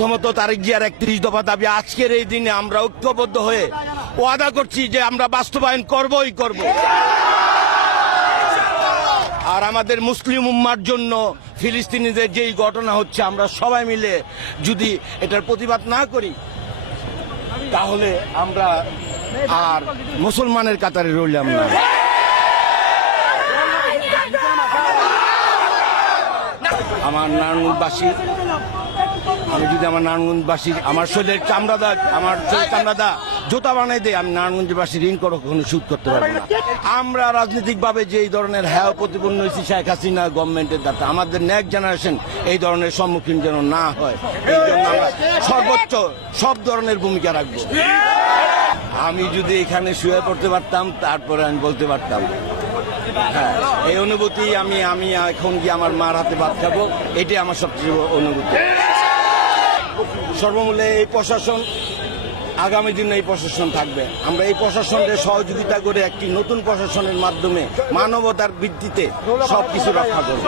প্রথমত তারেক জিয়ার 31 দফা দাবি আজকের এই দিনে আমরা ঐক্যবদ্ধ হয়ে ওয়াদা করছি যে আমরা বাস্তবায়ন করবই করব। আর আমাদের মুসলিম উম্মার জন্য ফিলিস্তিনিদের যেই ঘটনা হচ্ছে আমরা সবাই মিলে যদি এটার প্রতিবাদ না করি তাহলে আমরা আর মুসলমানের কাতারে রইলাম না। আমার নারায়ণগঞ্জবাসী, আমি যদি আমার নারায়ণগঞ্জবাসী আমার শরীরের চামড়াদা, আমার শরীরের চামড়াদা জোতা বানাই দেয়, আমি নারায়ণগঞ্জবাসী ঋণ কখনো শোধ করতে পারবো না। আমরা রাজনৈতিকভাবে যে এই ধরনের হ্যাঁ প্রতিপন্ন হয়েছি শেখ হাসিনা গভর্নমেন্টের দ্বারা, আমাদের নেক্সট জেনারেশন এই ধরনের সম্মুখীন যেন না হয়, এই জন্য আমরা সর্বোচ্চ সব ধরনের ভূমিকা রাখবো। আমি যদি এখানে শুয়ে পড়তে পারতাম তারপরে আমি বলতে পারতাম হ্যাঁ, এই অনুভূতি আমি এখন গিয়ে আমার মার হাতে ভাত খাবো, এটাই আমার সবচেয়ে অনুভূতি। সর্বমূল্যে এই প্রশাসন, আগামী দিনে এই প্রশাসন থাকবে। আমরা এই প্রশাসনের সহযোগিতা করে একটি নতুন প্রশাসনের মাধ্যমে মানবতার ভিত্তিতে সবকিছু রক্ষা করব।